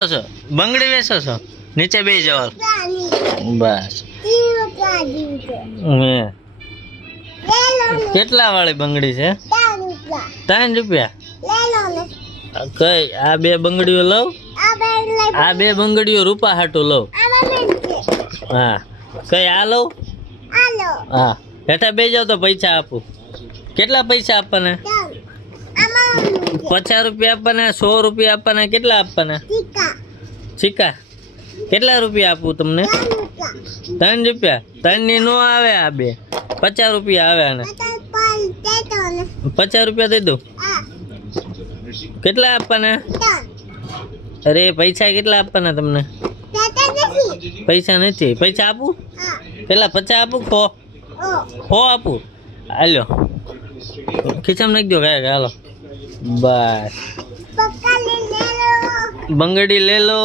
છો બંગડી વેચો છો નીચે બેસી જાવ બસ કેટલા વાળી બંગડી છે 3 રૂપિયા કઈ આ બે બંગડીઓ લઉં આ બે બંગડીઓ રૂપા હાટું લઉં હા કઈ આ લઉં હા હેઠા બે જાવ તો પૈસા આપું કેટલા પૈસા આપવાના 50 રૂપિયા આપવાના 100 રૂપિયા આપવાના કેટલા આપવાના સિક્કા કેટલા રૂપિયા આપું તમને 3 રૂપિયા 3 ની નો આવે આ બે 50 રૂપિયા આવે આને 50 રૂપિયા દઈ દઉં કેટલા આપવાના અરે પૈસા કેટલા આપવાના તમને પૈસા નથી પૈસા આપું કેટલા 50 આપું 100 આપું હાલો ખીચામાં નાખી દો કાંઈ હાલો બસ બંગડી લે લો